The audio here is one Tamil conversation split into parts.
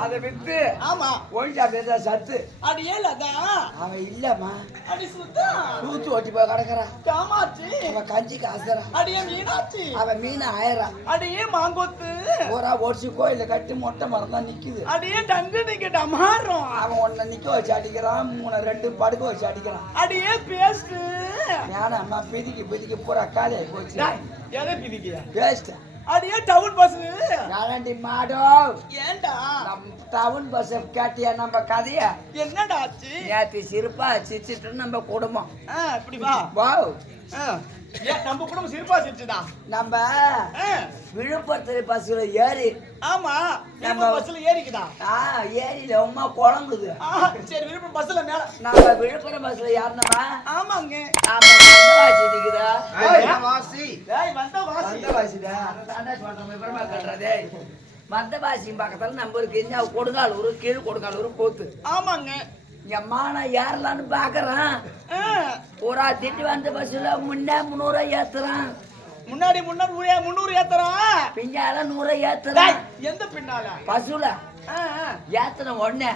அதை வித்து ஆமா. ஒழிஞ்சா பேச சத்து. அடி ஏலதா அவன் இல்லம்மா. அடி சுத்தா? தூத்து ஓட்டி போய் கிடக்குறான் காமாச்சி அவன் கஞ்சிக்கு அசரா அடியே மீனாட்சி? அவன் மீனை ஆயிரா அடியே மாங்கொத்து? பூரா ஒடிச்சு கோயில கட்டி மொட்டை மரம் தான் நிக்குது. அடியே டங்கு நீங்க டமாரம் அவன் ஒன்ன நிக்க வச்சு அடிக்கிறான் மூணு ரெண்டு படுக்க வச்சு அடிக்கிறான். அடியே பேஸ்ட் ஞான அம்மா பிதிக்கி பிதிக்கி பூரா காலி ஆகி போச்சு எதை பிதிக்கியா? வேஸ்ட் அடியே டவுன் பஸ் யாராண்டி மாடோ? ஏன்டா? நம்ம டவுன் பஸ் கேட்டியா நம்ம கதைய? என்னடா ஆச்சு? நேத்து சிரிப்பா சிரிச்சிட்டு நம்ம குடும்பம். இப்படி வா. ஏன், நம்ம குடும்பம் சிரிப்பா சிரிச்சுடா நம்ம ஆ, விழுப்புரத்துல பஸ்ல ஏறி ஆமா நம்ம- பஸ்ல ஏறிக்குதா? ஆ ஏரியில உமா குழம்புது. சரி விழுப்புரம் பஸ்ல மேல நம்ம விழுப்புரம் பஸ்ல ஏறினோமா ஆமாங்க. நாம வந்தவாசி இருக்குதா வாசி ஏய் வந்த வாசி வந்தவாசிடா. அதான்டா சொல்றேன் விவரமா கட்டுறதே? வந்தவாசி பக்கத்துல நம்ம இருக்கு கொடுங்காலூர் கீழ் கொடுங்காலூர் போத்து. ஆமாங்க. எம்மா நான் ஏறலான்னு பாக்குறேன். பூரா திட்டி வந்த பஸ்ல முன்னே முந்நூறு ஏத்துறான். முன்னாடி முன்னூறு ஏத்துறான். பின்னால நூறு ஏத்துறான். எந்த பின்னால? பசுல ஏத்தன உடனே.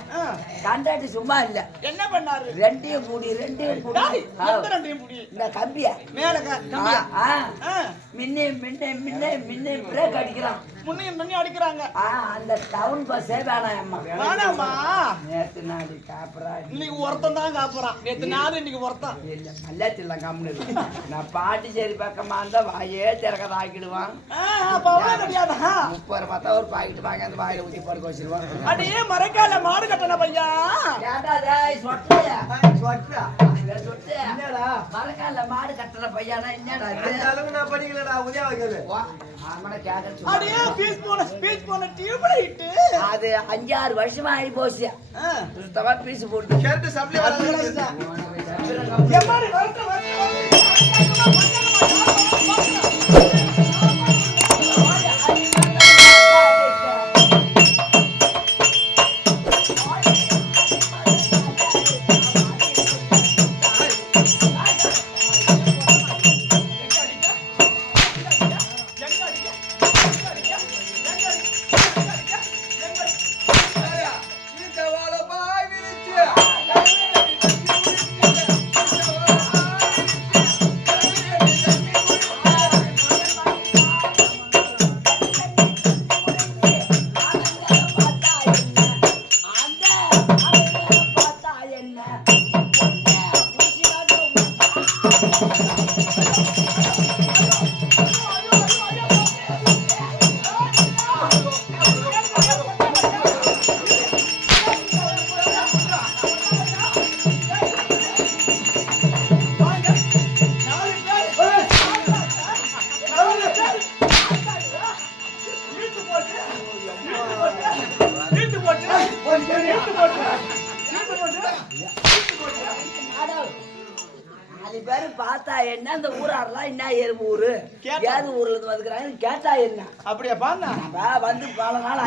கண்டாட்டி சும்மா இல்ல. என்ன பண்ணாரு? ரெண்டையும் மூடி ரெண்டையும். எந்த ரெண்டையும் முடி? இந்த கம்பிய. மேல மின்னே மின்னே மின்னே மின்னே பிரேக் அடிக்கிறான். முன்னையும் முன்னையும் அடிக்கிறாங்க? அந்த டவுன் பஸ்ஸே வேணாம் அம்மா. வேணாமா? நேத்து நாடி காப்புறா இன்னைக்கு ஒருத்தன் தான் காப்புறான் நேத்து நாலு இன்னைக்கு ஒருத்தன். இல்ல மல்லாத்தில கம்முனு நான் பாட்டி சரி பக்கமா இருந்தா வாயே திறக்கத ஆக்கிடுவான். முப்பது பார்த்தா ஒரு பாக்கெட் வாங்கி அந்த வாயில ஊத்தி படுக்க வச்சிருவான் அடியே மறைக்கால மாடு கட்டண பையா சொட்டையா? சொட்டு. மரக்கால்ல மாடு கட்டுற பையனா என்னடா நான் படிக்கலடா உதய வைக்கிறது வா, அவனை கேட்க பீஸ் போன பீஸ் போன அது அஞ்சாறு வருஷமா ஆகி போச்சு. சுத்தமா பீஸ் போட்டு. சப்ளை எம்மாடி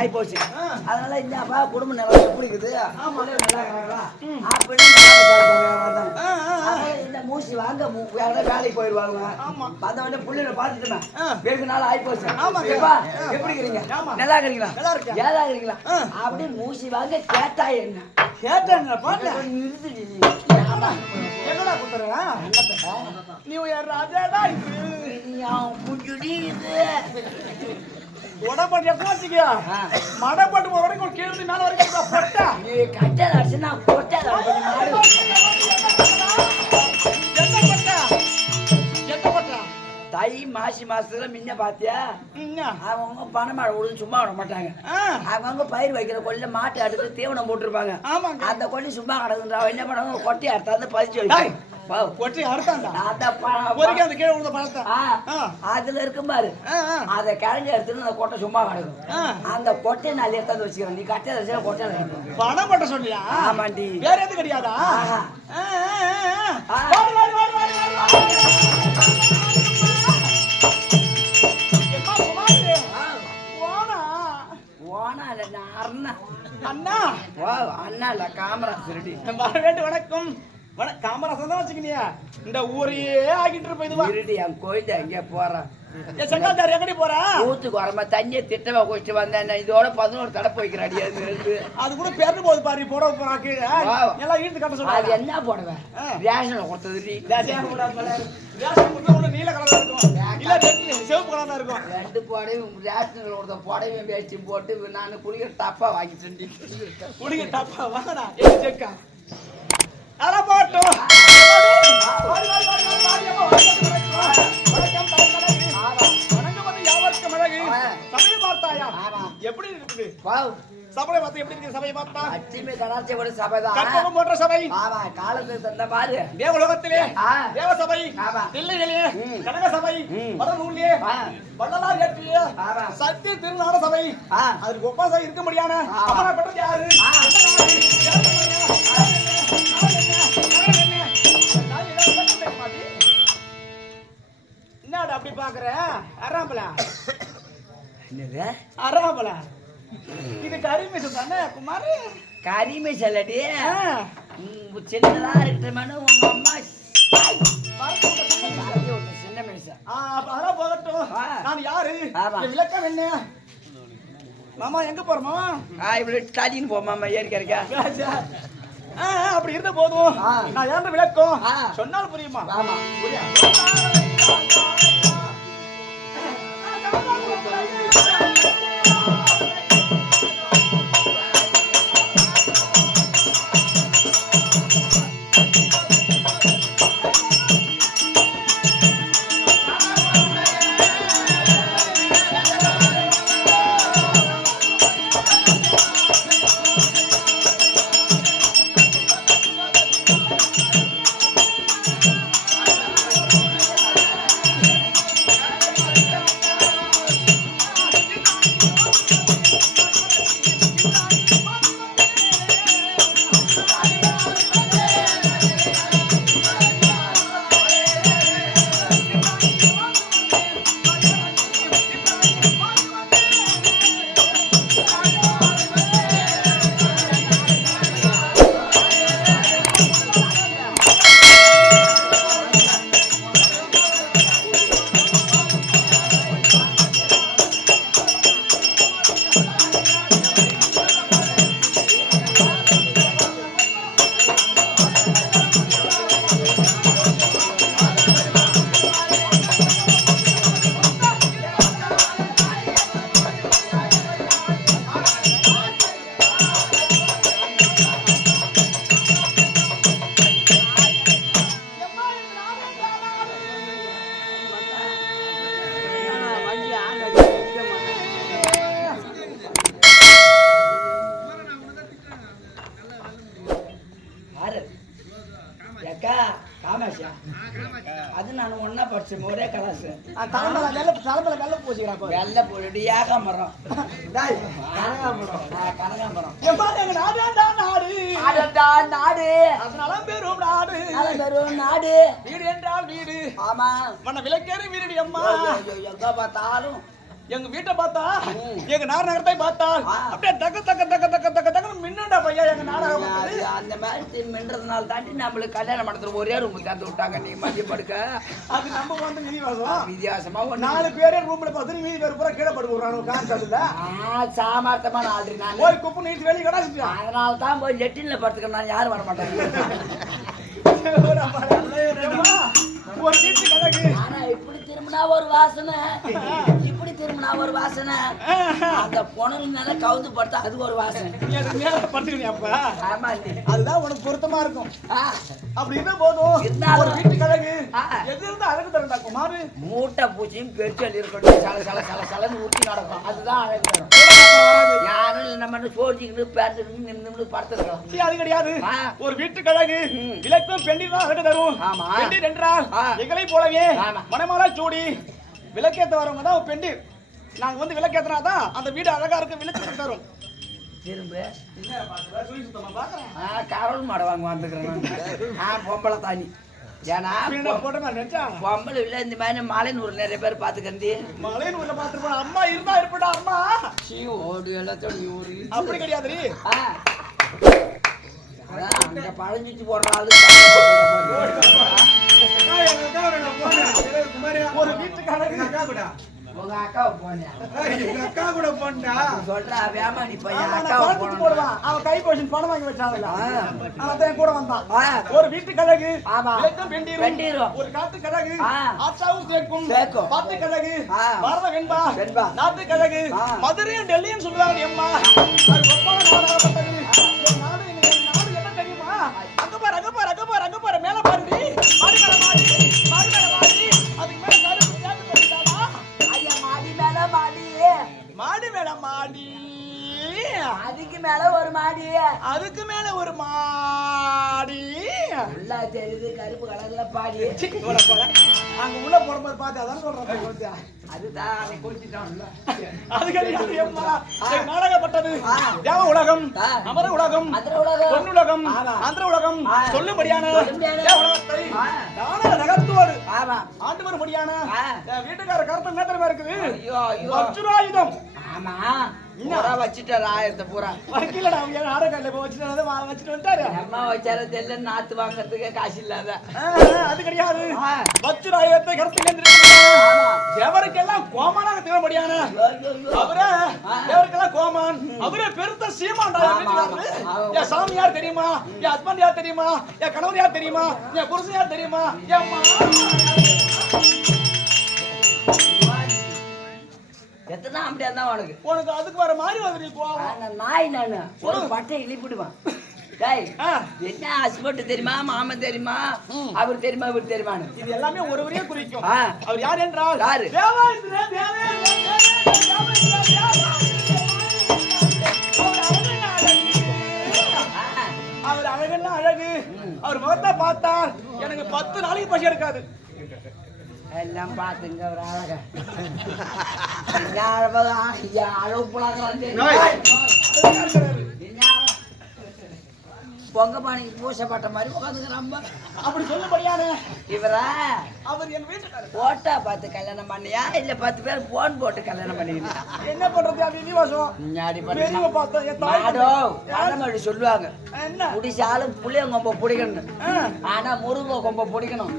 ஆகி போச்சு அதனால இந்தாப்பா குடும்ப நிலம் எப்படி இருக்குது? அப்படின்னு இந்த மூசி வாங்க வேலைக்கு போயிடுவாங்க ஆமா. வந்த உடனே பிள்ளைகளை பார்த்துட்டுமே. வெகு நாள் ஆகி போச்சு எப்படி இருக்கிறீங்க? ஆமா. நல்லா இருக்கிறீங்களா. ஏதா இருக்கிறீங்களா. அப்படி மூசி வாங்க கேட்டா என்ன? பாண்ணா நிறுத்துடி நீ. என்னடா? குத்துறா? நீ ராஜாடா இது? நீ அவன் புடிச்சுடி இது. உடம்பு எப்போ வச்சுக்கியா? ஆ. மடப்பட்டு போற வரைக்கும் கீழே மேல வரைக்கும் பட்டா? நீ கட்டை அடிச்சு நான் மாடு. எந்த பட்டா? தை மாசி மாசத்துல முன்ன பாத்தியா? என்ன அவங்க பணமழை விடுன்னு சும்மா விட மாட்டாங்க. அவங்க பயிர் வைக்கிற கொல்ல மாட்டு அடுத்து தீவனம் போட்டிருப்பாங்க. அந்த கொல்லி சும்மா கிடக்குன்றா என்ன பண்ணுவாங்க கொட்டி அறுத்தாந்து பதிச்சு. வைப்பாங்க வாவ். ஒற்றி அறுத்தாண்டா? அந்த பழம் பொறிக்க அந்த கீழே விழுந்த பழத்தை. ஆ, ஆ. அதுல இருக்கும் பாரு. அதை கிழங்கு எடுத்துட்டு அந்த கொட்டை சும்மா கிடக்கும். அந்த கொட்டையை நான் எடுத்தாந்து வச்சுக்கிறேன். நீ கட்டை வச்சு கொட்டை. பணம் பட்ட சொன்னியா? ஆமாண்டி. வேற எது கிடையாதா அண்ணா. அண்ணா. அண்ணா இல்ல காமரா திருடி. வணக்கம். வன காமராசன் தான் வச்சுக்கினியா. இந்த ஊரையே ஆகிட்டு இருப்ப இதுவா? இருடி என் கோயில் எங்கே போறான் செங்காத்தார் எங்கடி போறா? ஊத்துக்கு வரமா தண்ணியை திட்டமா குடிச்சு வந்தேன் இதோட பதினோரு தடை போய்க்கிறாடி அது ரெண்டு அது கூட பெரு போகுது பாரு போட போறாக்கு வா. எல்லாம் ஈர்த்து கட்ட அது என்ன போடுவேன் ஆ. ரேஷன்ல கொடுத்தது நீ. ரேஷன் கொடுத்தா நீல கலர்ல இருக்கும். இல்ல சிவப்பு கலர்ல இருக்கும். ரெண்டு புடவையும் ரேஷன்ல கொடுத்த புடவையும் வேச்சு போட்டு நான் குளிக்கிற டப்பா வாங்கிட்டு குடிங்க டப்பா வாங்கடா. செக்கா ஆமா. எப்படி இருக்குது சபையை பார்த்தா எப்படி இருக்கு சபையை பார்த்தா லட்சுமி கடாட்சி ஒரு சபைதான் கற்பகம் போன்ற சபை ஆமா காலத்துக்கு தந்த பாரு தேவலோகத்திலே. தேவ சபை. தில்லையிலே. கனக சபை ஆ. வள்ளலார் ஏற்றிய. சத்திய திருநாட சபை. அதுக்கு ஒப்பா சபை இருக்க முடியாத? யார் அப்படி பாக்குற? அறாம்பல என்னது? அறாம்பல இது கரிமேசம் தானே குமார்? கரிமை செல்லடி ஆ. உம், சின்னதா இருக்கிற மனு உங்க அம்மா சின்ன மனுஷன் அதெல்லாம் போகட்டும். நான் யாரு? விளக்கம் என்ன? மாமா எங்க போற மாமா? ஆ இப்படி தள்ளின்னு போமாமா ஏறிக்க இருக்கா அப்படி இருந்த போதும். நான் ஏன் விளக்கம். சொன்னால் புரியுமா? ஆமா. யாரு படிச்சேன் ஒரே கலாசு. தலைமையில வெள்ள தலைமையில வெள்ள பூசிக்கிறான். வெள்ளை நாடு நாடா. நாடு அதனால பெரும் நாடு. பெரும் நாடு. வீடு என்றால் வீடு. ஆமா. மன்ன விளக்கேறி வீடு அம்மா. எங்க பார்த்தாலும். எங்க வீட்டை பார்த்தா. எங்க நார் நகரத்தை பார்த்தா. அப்படியே தக்க தக்க தக்க தக்க தக்க மின்னுடா பையா எங்க நாடகம் அது. அந்த மாதிரி தின்னுன்றதுனால தாண்டி நம்மளுக்கு கல்யாணம் பண்ணத்துல ஒரே ரூம் தந்து விட்டாங்க. நீ மதியம் படுக்க. அது நம்ம வந்து விதிவாசம் வித்தியாசமா ஒண்ணு நாலு பேரே ரூம்ல பார்த்து மீதி பேர் பூரா கீழே படுக்க விடுறானு கான்செப்ட்ல ஆ, சாமர்த்தமான ஆள்றி நான். போய் குப்பு நீட்டு வெளியே கடாச்சிட்டான் அதனால தான் போய் லெட்டின்ல படுத்துக்கணும். நான் யாரும் வர மாட்டாங்க ஒரு வீட்டு கணக்கு ஆனா இப்படி திரும்பினா ஒரு வாசனை. இப்படி திரும்பினா ஒரு வாசனை. அந்த புனல் மேல கவுந்து படுத்தா அது ஒரு வாசனை ஆமா. அதுதான் உனக்கு பொருத்தமா இருக்கும். ஆ, அப்படி இருந்தா போதும். இருந்தாலும். ஒரு வீட்டு கணக்கு ஆ. எது இருந்தா அழகு தரண்டா குமாரு மூட்டை பூச்சியும் பெருச்சல் இருக்கட்டும். சல சல சல சலன்னு ஊட்டி நடக்கும். அதுதான் அழகு தரும். யாரும் நம்ம சோடிக்கிட்டு பேர்த்துக்கிட்டு நின்று அது கிடையாது. ஒரு வீட்டு கழகு ம். விளக்கும் பெண்ணில் தான் அழகு தரும். ஆமா. ஆ. எங்களை போலவே ஆமா. மணமாலா சூடி விளக்கேத்த வரவங்க தான் பெண்டி நாங்க வந்து விளக்கேத்தினா தான் அந்த வீடு அழகா இருக்கு விளக்கு தரும். திரும்ப கரல் மாடை வாங்க வந்துக்கிறேன். ஆ பொம்பளை தானி. ஏன்னா பொம்பளை இல்லை இந்த மாதிரி மலைநூறு நிறைய பேர் பார்த்துக்கிறந்தி மலையின் ஊர்ல பாத்துருப்போம் அம்மா இருந்தா இருப்படா அம்மா. ஓடு எல்லாத்தோட அப்படி கிடையாது அங்க பழஞ்சிச்சு போடுற ஆளு ஒரு வீட்டுக்கு உங்க அக்காவை போனேன் அக்கா கூட சொல்றா அக்காவை போடுவான். அவன் கை போஷன் பணம் வாங்கி வச்சான்ல. ஆ. அவன் தான் கூட வந்தான். ஒரு வீட்டுக்கு அழகு, ஆமா. வெண்டீரும். ஒரு காட்டுக்கு அழகு, ஆ. ஆச்சாவும். சேக்கும். பாட்டுக்கு அழகு, ஆ. பாரத வெண்பா. மதுரையும் டெல்லியும் சொல்லுவாங்க. அது நாடாகப்பட்டது. அங்க பாரு, அங்க பாரு, அங்க பாரு, அங்க பாரு, மேல பாருடி. மாடி மேல மாடி, மாடி மேல மாடி. அதுக்கு மேல கருப்பு சேத்து போட்டுட்டாளா? ஐயா மாடி மேல மாடி மாடி மேல மாடி அதுக்கு மேல ஒரு மாடி அதுக்கு மேல ஒரு மாடி நல்லா தெரியுது கருப்பு கலர்ல பாடி போடா, போடா. அங்க உள்ள போடும்போது பார்த்து அதான் சொல்றேன். அதுதான் நாடகப்பட்டது. தேவ உலகம். அமர உலகம்? அதிர உலகம். பொன் உலகம். சொல்லும்படியான உலகத்தை. நாடக நகர்த்துவாரு ஆமா. ஆண்டு வரும்படியான வீட்டுக்கார கருத்து தெரியுமா இருக்குது. வஜ்ராயுதம் ஆமா. பூரா வச்சுட்டாரு ஆயிரத்தை பூரா. வக்கீலடா அவங்க நாடகம் இப்போ வச்சுட்டு வந்து வா- வச்சுட்டு வந்துட்டாரு. அம்மா வச்சார தெரியல நாத்து வாங்குறதுக்கு காசு இல்லாத. அது கிடையாது. ஆ. வஜ்ராயுதத்தை கருத்து எவருக்கெல்லாம் கோமானாக ஐயோ, ஐயோ. அவரே. எவருக்கெல்லாம் கோமான்? அவரே பெருத்த சீமான்டா என் ஆமா, வீட்டுக்காரரு. ஆமா. என் சாமி யார் தெரியுமா? என் ஹஸ்பண்ட் யார் தெரியுமா? என் கணவர் யார் தெரியுமா? என் புருஷன் யார் தெரியுமா? என் எத்தனை அப்படியா தான் உனக்கு உனக்கு அதுக்கு வர மாதிரி வந்து கோவம் நாய் நானு ஒரு பட்டை இழிப்பிடுவான் டேய் என்ன ஹஸ்பண்ட் தெரியுமா மாமன் தெரியுமா அவர் தெரியுமா இவர் தெரியுமான்னு இது எல்லாமே ஒருவரையே குறிக்கும் ஆ. அவர் யார் என்றால் யாரு? அவர் அழகெல்லாம் அழகு அவர் முகத்தை பார்த்தால் எனக்கு பத்து நாளைக்கு பசி இருக்காது எல்லாம் பாத்துங்க ஒரு அழக அழகு பொங்க பானைக்கு பூசப்பட்ட மாதிரி உட்காந்துக்கிறாம்ப அப்படி சொல்லும்படியான இவரா? அவர் என் வீட்டுக்காரர். போட்டா பார்த்து கல்யாணம் பண்ணியா? இல்ல பத்து பேர் போன் போட்டு கல்யாணம் பண்ணிக்கிறியா என்ன பண்றது? அப்படி வினிவாசம் முன்னாடி மாடோ பழமொழி சொல்லுவாங்க. என்ன? புடிச்சாலும் புளிய கொம்ப பிடிக்கணும். ஆனா முருங்கை கொம்ப பிடிக்கணும்.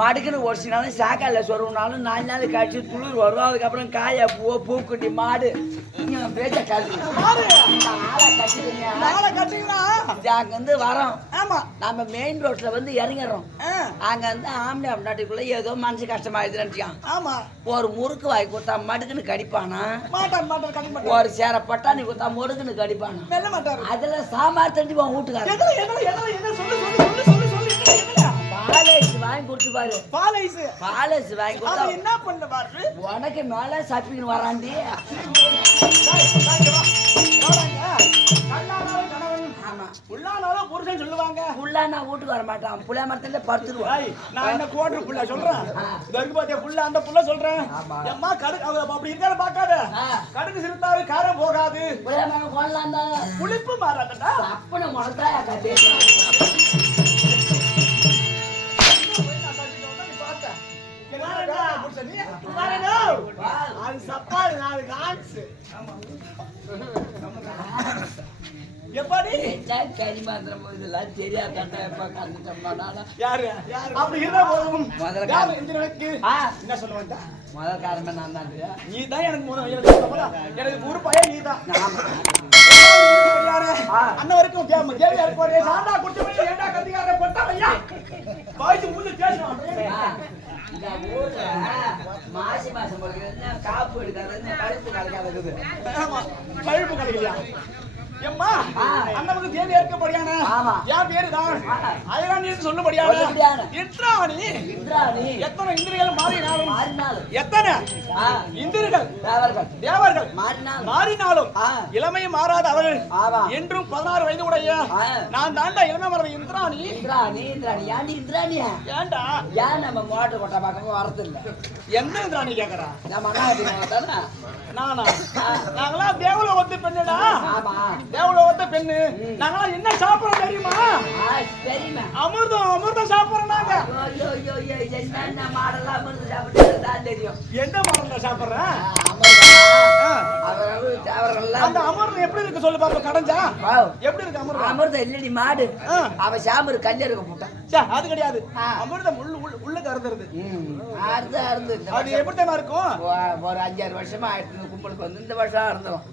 மடுக்குன்னு ஒடிச்சினாலும் சாக்கால சொருவினாலும் நாலு நாள் கழிச்சு துளிர் வரும். அதுக்கப்புறம் காய பூ பூக்குட்டி மாடு. பேச்ச கல்வி. ஆளை கட்டிடுங்க நாளை கட்டிங்களா அங்க வந்து வரோம். ஆமா. நம்ம மெயின் ரோட்ல வந்து இறங்கிடுறோம். அங்க வந்து ஆம்பளை அம்னாட்டிக்குள்ள ஏதோ மனசு கஷ்டமாயிடுதுன்னு நினைச்சான் ஆமா. ஒரு முறுக்கு வாங்கி கொடுத்தா மடுக்குன்னு கடிப்பானா? ஒரு சேர பட்டாணி கொடுத்தா முடுக்குன்னு கடிப்பானா? அதுல சாம்பார் தண்டி உன் வீட்டுக்காரன் பாலேஸ் வாங்கி கொடுத்து பாரு. பால் ஐஸ் பாலேஸ் வாங்கி கொடுத்தா என்ன பண்ண பாரு? உனக்கு மேல சப்பின்னு வராண்டி. சொல்லுவாங்க? புள்ளா நான் வீட்டுக்கு வர மாட்டான். புள்ள மரத்துல படுத்துருவான். நான் என்ன கோட்டர் புள்ள சொல்றேன்? இந்த இருக்கு பாத்தியா புள்ள அந்த புள்ள சொல்றேன். ஆமா. எம்மா கடு அவ அப்படி இருக்காரு பாக்காத. கடுகு சிறுத்தாரு காரம் போகாது. புளிப்பு மாறாதடா. அப்பனை முடத்தா கட்டி அது சப்பாடு நாளைக்கு ஆன்ஸ் எப்படி? கறி மாத்திரம் இதெல்லாம் தெரியாது கட்டா எப்ப கலந்துட்டோம்னா யாரு? அப்படி இருந்தா போதும். முதல்ல யாரு இந்த நிலைக்கு? என்ன சொல்ல வந்த? முதல் நான் தான் நீ தான் எனக்கு மூணு எனக்கு ஒரு பையன் நீ தான். அண்ணன் வரைக்கும் கேம சாண்டா போய் ஏண்டா கத்திக்கார போட்டா ஐயா பாய்ச்சி முன்னு பேசுவான் ஆ, இந்த ஊர்ல மாசி மாசம் காப்பு எடுக்கிறது கழுத்து கலக்காது கழுப்பு கிடைக்கலையா எம்மா. அண்ணனுக்கு தேவி ஆமா. என் பேரு தான். அயராணி சொல்லும்படியான இந்திராணி. எத்தனை இந்திரிகள் மாறினாலும்? எத்தனை? ஆ, இந்திரிகள். தேவர்கள். தேவர்கள். மாறினாலும். இளமை மாறாத அவர்கள். என்றும் பதினாறு வயது உடைய. நான் தாண்டா இளமை மறந்த இந்திராணி. இந்திராணி இந்திராணி. ஏன்டி இந்திராணியா ஏன்டா? ஏன் நம்ம மோட்டர் கொட்டை பக்கமா வரது இல்ல எந்த இந்திராணி கேக்குறா? நம்ம நானா? நாங்களாம் தேவல ஒத்து பெண்ணுடா. ஆமா. தேவல ஒத்த பெண்ணு. நாங்களாம் என்ன சாப்பிடுறோம் தெரியுமா? தெரியுமா? அமிர்தம் அமிர்தம் சாப்பிடுறோம் நாங்க. ஐயோ ஐயோ ஐயோ என்னென்ன மாடலாம் இருந்து சாப்பிட்டு தான் தெரியும். எந்த மரம்ல சாப்பிடுறேன் அமிர்தமா? அந்த அமர்வு எப்படி இருக்கு சொல்லு பாப்பா கடைஞ்சா. எப்படி இருக்கு அமர்வு அமிர்தம் இல்லடி மாடு. அவ சாம்பர் கல்யாணம் போட்டான் சே, அது கிடையாது. அமிர்தம் உள்ள உள்ள கறந்துருது அறுந்து அறுந்து அது எப்படி தெரியுமா இருக்கும்? ஒரு அஞ்சாறு வருஷமா ஆயிடுச்சு கும்பலுக்கு வந்து இந்த வருஷம் அறுந்துடும்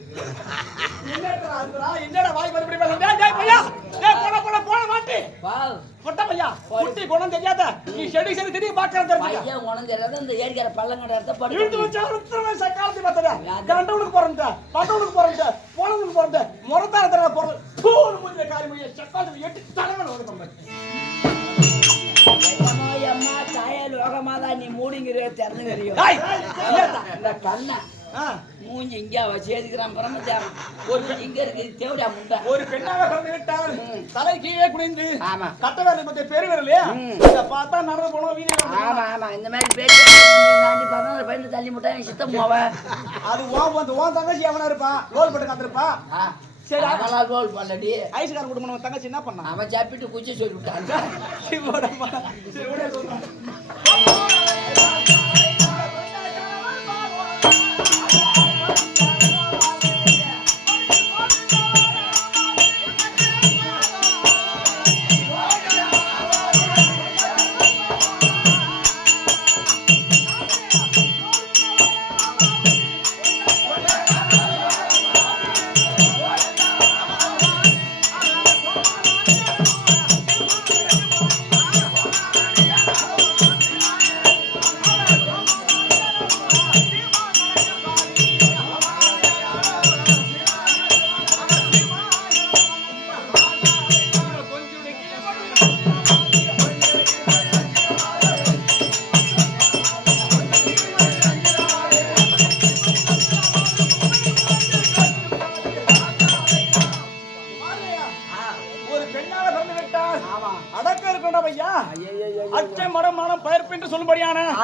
என்னடா வாய் மறுபடியும் போடா, போடா, போடா, மாட்டு. பொட்டை பையா, குட்டி குணம் தெரியாத. நீ செடி செடி திடீர்னு பார்க்கறது தெரிஞ்சுக்க. பையன் உணர்ந்து இந்த ஏரிக்கிற பள்ளங்கடை இழுத்து படுத்து வச்சா அழுத்தமே சக்காலத்தி பார்த்தடா. கண்டவனுக்கு பிறந்த, பட்டவனுக்கு பிறந்த, போனவனுக்கு பிறந்த, முறத்தான தடவை பிறந்த, தூள் மூஞ்சில காரி மூஞ்சில சக்காலத்தி எட்டி தலைமையில ஒரு எம்மா, தாயே லோகமாதான் நீ மூடிங்கிற. இந்த கண்ணை? ஆ, மூஞ்சி இங்க வச்சு எதுக்குறான் பிரம்மதேவன் ஒரு இங்க இருக்கு தேவடியா முண்டை. ஒரு பெண்ணாக விட்டால் தலை கீழே குனிந்து ஆமா. கட்ட விரல் மத்திய பெரிய விரலையா. இத பார்த்தா நடந்து போனோம் வீதியில ஆமா ஆமா. இந்த மாதிரி பேச்சு தாண்டி பதினாறு பையன் தள்ளி முட்டா சித்தம் போவ அது ஓன் வந்து ஓன் தங்கச்சி அவனா இருப்பான் லோல் போட்டு காத்திருப்பா? சரி, அவளால் ரோல் பண்ணடி. ஐஸ்கார் குடும்பம் தங்கச்சி என்ன பண்ணா? அவன் சாப்பிட்டு குச்சி சொல்லி விட்டான். சரி,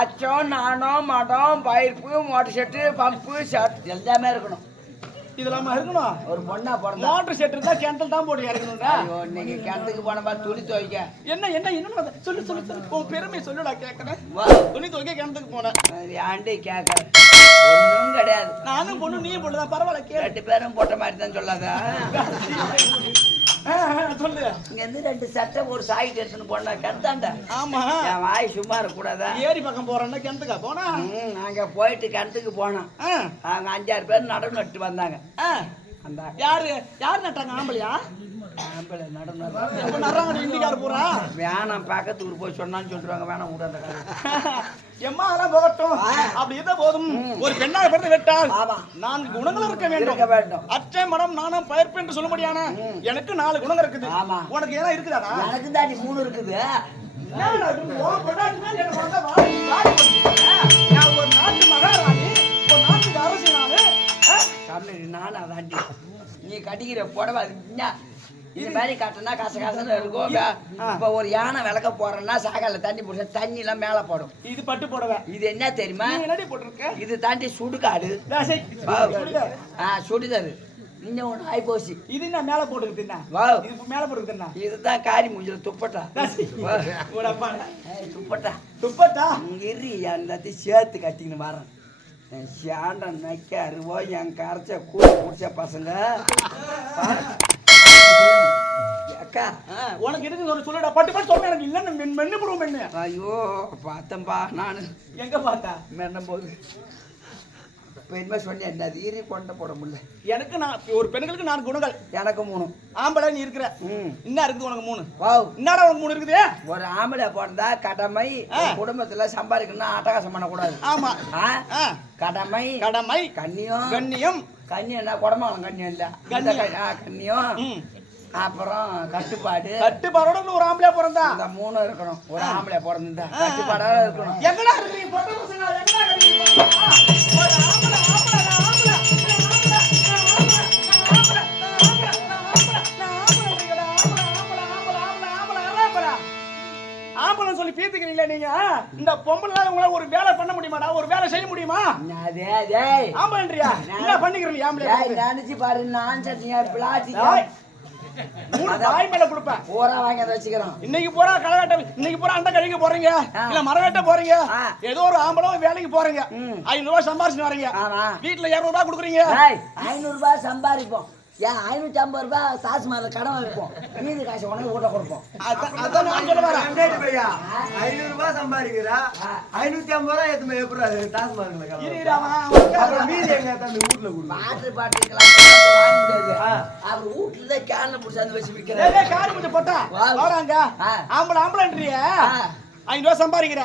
அச்சம் நாணம் மடம் பயிர்ப்பு மோட்டர் செட்டு பம்பு ஷர்ட் எல்லாமே இருக்கணும். இதெல்லாம் இருக்கணும்? ஒரு பொண்ணா பிறந்தா. மோட்டர் செட் இருந்தா கிணத்துல தான் போட்டு இறக்கணும்டா நீங்க கிணத்துக்கு போனப்பா துணி துவைக்க. என்ன என்ன என்ன சொல்லு சொல்லு சொல்லு. உன் பெருமை சொல்லுடா கேட்கறேன் துணி துவைக்க கிணத்துக்கு போனேன். ஆண்டி கேட்க ஒண்ணும் கிடையாது. நானும் பொண்ணு நீ பொண்ணு தான் பரவாயில்ல ரெண்டு பேரும் போட்ட மாதிரி தான் சொல்லாத. சொல்லு. இங்க இருந்து ரெண்டு சட்டை ஒரு சாயிட்டு எடுத்துன்னு போனா கிணத்தாண்ட ஆமா. என் வாய் சும்மா இருக்கக்கூடாதா? ஏரி பக்கம் போறேன்னா கிணத்துக்கா போனா? நாங்க போயிட்டு கிணத்துக்கு போனோம். ஆ, அங்க அஞ்சாறு பேர் நடவு நட்டு வந்தாங்க. அந்த யாரு? யாரு நட்டாங்க ஆம்பளையா? ஆம்பளை நடவு நடுறாங்க இந்திக்கார பூரா? வேணாம் பக்கத்து ஊர் போய் சொன்னான்னு சொல்லிடுவாங்க வேணாம் விட அந்த எம்மா அதெல்லாம் போகட்டும். அப்படி இருந்தா போதும். ஒரு பெண்ணாக பிறந்து விட்டால். நான்கு குணங்கள் இருக்க வேண்டும். அச்சை மனம் நானும் பயிர்ப்பு என்று சொல்ல முடியான எனக்கு நாலு குணங்கள் இருக்குது. உனக்கு ஏதாவது இருக்குதாடா? எனக்கு தாண்டி மூணு இருக்குது. நான் ஒரு நாட்டு மகாராணி ஒரு நாட்டுக்கு அரசி நானு நீ கட்டிக்கிற புடவை அது என்ன இது மாதிரி கட்டினா கச கசன்னு இருக்கும். இப்போ ஒரு யானை விளக்க போறேன்னா சாகல தண்ணி பிடிச்சா தண்ணி எல்லாம் மேல போடும். இது பட்டு போடவே. இது என்ன தெரியுமா? இது தாண்டி சுடுகாடு. ஆ சுடிதாரு இன்னும் ஒன்று ஆகி போச்சு இது என்ன மேல வாவ். இது மேல போட்டுருக்கு என்ன இதுதான் காரி மூஞ்சில துப்பட்டா. வா. துப்பட்டா. துப்பட்டா? இரு எல்லாத்தையும் சேர்த்து கட்டிக்கின்னு வரேன் என் சாண்ட நக்க அருவோ என் கரைச்ச கூட பிடிச்ச பசங்க. அக்கா உனக்கு இருக்கு சொல்லு சொல்லுடா? பட்டு பட்டு சொல்ல எனக்கு இல்லைன்னு மென் மென்னு போடுவோம் மென்னு. ஐயோ பார்த்தேன்பா நான். எங்க பார்த்தா? மென்னும் போது இனிமே சொன்னேன் என்ன ஈரி கொண்ட போட முடியல. எனக்கு நான் ஒரு பெண்களுக்கு நாலு குணங்கள். எனக்கு மூணு. ஆம்பளை நீ இருக்கிற. என்ன இருக்குது உனக்கு மூணு? வாவ். என்னடா உனக்கு மூணு இருக்குது? ஒரு ஆம்பளை பிறந்தா கடமை. ஒரு குடும்பத்துல சம்பாதிக்கணும்னா அட்டகாசம் பண்ணக்கூடாது. ஆமா. கடமை கடமை. கண்ணியம். கண்ணியம். கண்ணியம் என்ன? குடமாலம் கண்ணியம் இல்ல. கண்ணியம். கண்ணியம். அப்புறம் கட்டுப்பாடு. கட்டுப்பாடோட ஒரு ஆம்பளையா பிறந்தா? இந்த மூணு இருக்கணும். ஒரு ஆம்பளை பிறந்தா கட்டுப்பாடாக இருக்கணும். எங்கடா சொல்லி பீத்துக்கிறீங்களா நீங்க இந்த பொம்பளை உங்களால ஒரு வேலை பண்ண முடியுமாடா? ஒரு வேலை செய்ய முடியுமா? அதே? டேய் ஆம்பளைன்றியா? என்ன பண்ணிக்கிறீங்க நினைச்சு பாரு நான் சட்டியா பிளாஸ்டிக். மூணு தாய் மேல கொடுப்பேன். பூரா வாங்கி அதை வச்சுக்கிறோம். இன்னைக்கு பூரா களகட்ட இன்னைக்கு பூரா அண்டை கழிக்க போறீங்க. இல்ல மரம் வெட்ட போறீங்க. ஏதோ ஒரு ஆம்பளம் வேலைக்கு போறீங்க. ஐநூறு ரூபாய் சம்பாரிச்சு வரீங்க. வீட்டுல இருநூறு ரூபாய் கொடுக்குறீங்க. ஐநூறு ரூபாய் சம்பாதிப்போம் ஏன் ஐநூத்தி ஐம்பது ரூபாய் தாஜ்மஹால் கடன் வைப்போம் மீதி காசு உனக்கு ஊட்ட கொடுப்போம். அதான் அதான் நான் சொல்ல வரேன். கண்டாடி பையா ஐநூறு ரூபாய் சம்பாதிக்கிறா. ஐநூத்தி ஐம்பது ரூபாய் எத்தனை எப்படி அவன் அப்புறம் மீதி எங்க அந்த வீட்டுல கொடுக்கும் பாட்டு பாட்டுக்கெல்லாம் வாங்க முடியாது ஆ. அவர் வீட்டுல தான் கேன்ல பிடிச்சாந்து வச்சு டேய், காடு கொஞ்சம் போட்டா. ஆம்பளை ஆம்பளைன்றிய. ஐநூறு ரூபாய் சம்பாதிக்கிற.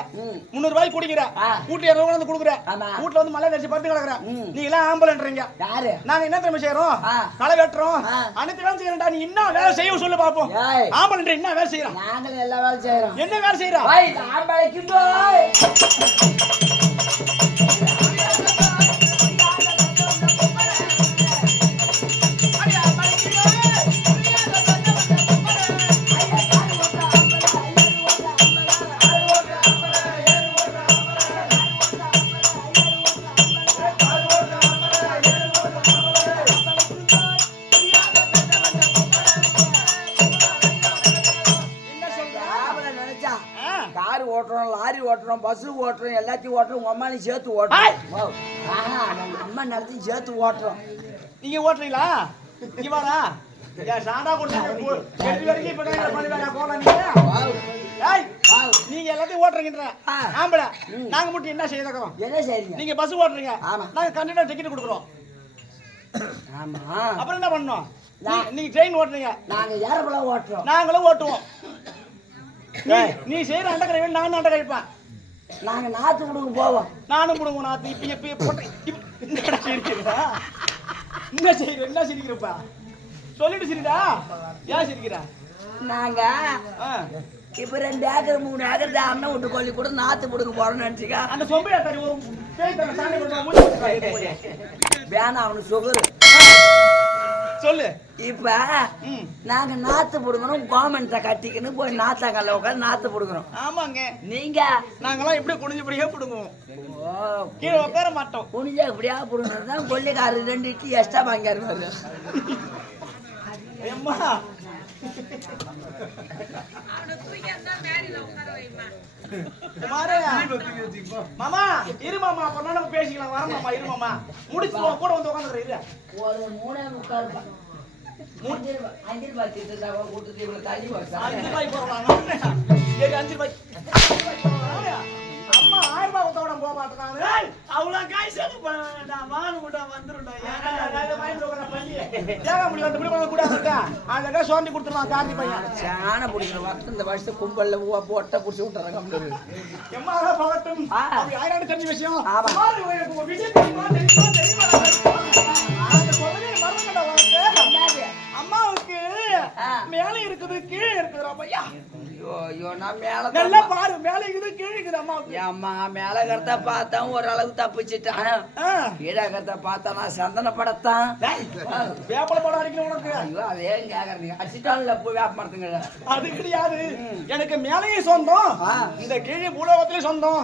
முந்நூறு ரூபாய்க்கு குடிக்கிற. வீட்டுல இருநூறு வந்து கொடுக்குற. வீட்டுல வந்து மலை நடிச்சு படுத்து கிடக்குற. நீ எல்லாம் ஆம்பளைன்றீங்க யாரு நாங்க என்ன தெரியுமா செய்யறோம். களை வெட்டுறோம். அனைத்து வேலை செய்யறா நீ என்ன வேலை செய்ய சொல்லு பாப்போம் ஏய். ஆம்பளைன்ற என்ன வேலை செய்யறான் நாங்களும் எல்லா வேலையும் செய்யறோம் என்ன வேலை செய்யறா போய் ஆம்பளைக்கு எல்லாத்தையும் ஓட்டுறோம். உங்க அம்மாலையும் சேர்த்து. ஓட்டுறோம். ஆஹா, நம்ம அம்மா நிலத்தையும் சேர்த்து ஓட்டுறோம். நீங்க ஓட்டுறீங்களா? இங்க வாடா. நீங்க? எல்லாத்தையும் ஓட்டுறீங்கன்ற. ஆம்பளை நாங்க மட்டும் என்ன செய்யறோம்? என்ன செய்றீங்க? நீங்க பஸ் ஓட்டுறீங்க. நாங்க கண்டிப்பா டிக்கெட் கொடுக்குறோம். ஆமா. அப்புறம் என்ன பண்ணணும்? நான்- நீ- நீங்க ட்ரெயின் ஓட்டுறீங்க. நாங்க ஏறப்பெல்லாம் ஓட்டுறோம். நாங்களும் ஓட்டுவோம். நீ- செய்யற அண்டை கழிவு நானும் அண்டை கழிப்பேன் நாங்க நாத்து கொடுக்க போவோம். நானும் கொடுங்க நான் இப்ப போட்டேன் இப்ப என்னடா சிரிக்கிறா என்ன செய்யற என்ன சிரிக்கிறப்பா? சொல்லிட்டு சிரிடா. ஏன் சிரிக்கிறா? நாங்க. இப்ப ரெண்டு ஏக்கர் மூணு ஏக்கர் தான் அண்ணன் விட்டு கொல்லி கூட நாத்து கொடுக்க போறோம்னு நினைச்சுக்க. அந்த சொம்பையா தரி. வேணாம் அவனுக்கு சுகரு. சொல்லு. இப்ப நாங்க நாத்து புடுங்கணும் கவர்மெண்ட்டை கட்டிக்கணும் போய் நாத்தாங்கல்ல உட்காந்து நாத்து புடுங்குறோம் ஆமாங்க. நீங்க? நாங்கெல்லாம் இப்படி குனிஞ்சபடியே பிடுங்குவோம். ஓ, கீழே உட்கார மாட்டோம். குனிஞ்சா இப்படியா புடுங்கணும் தான் கொல்லிக்காரர் ரெண்டு இட்லி எக்ஸ்ட்ரா வாங்கி இருப்பாரு ஏம்மா குமாரே, மாமா இரு மாமா அப்ப நம்ம பேசிக்கலாம். வர மாமா இரு மாமா. முடிச்சு கூட வந்து உட்காந்துக்கிறேன் இரு. ஒரு மூணே முக்கால். அஞ்சு ரூபாய் திட்டு கொடுத்துட்டு இவ்வளவு தள்ளி அஞ்சு ரூபாய் போடலாம் அஞ்சு. அம்மா ஆயிரம் ரூபாய் கொடுத்தா கூட போக மாட்டேன் அவ்வளவு காய் சோண்டி கொடுத்துருவான் கார்த்தி பையன் சாண பிடிக்கிற வக்து இந்த வருஷம் கும்பல்ல ஊ- ஒட்டை பிடிச்சி விட்டுறாங்க பகட்டும் விஷயம் மேல இருக்குது கீழே இருக்குதுடா பையா. ஐயோ ஐயோ நான் மேல நல்லா பாரு மேல இருக்குது கீழே இருக்குது அம்மாவுக்கு. அம்மா மேல கருத்தா பார்த்தா ஓரளவு தப்பிச்சிட்டான். கீழே கருத்தா பார்த்தா நான் சந்தன படத்தான் வேப்பல போட அடிக்கணும் உனக்கு. ஐயோ அதே கேக்குறீங்க அடிச்சிட்டான்ல போய் வேப்ப மரத்துங்க அது கிடையாது. எனக்கு மேலேயும் சொந்தம். இந்த கீழே பூலோகத்திலே சொந்தம்.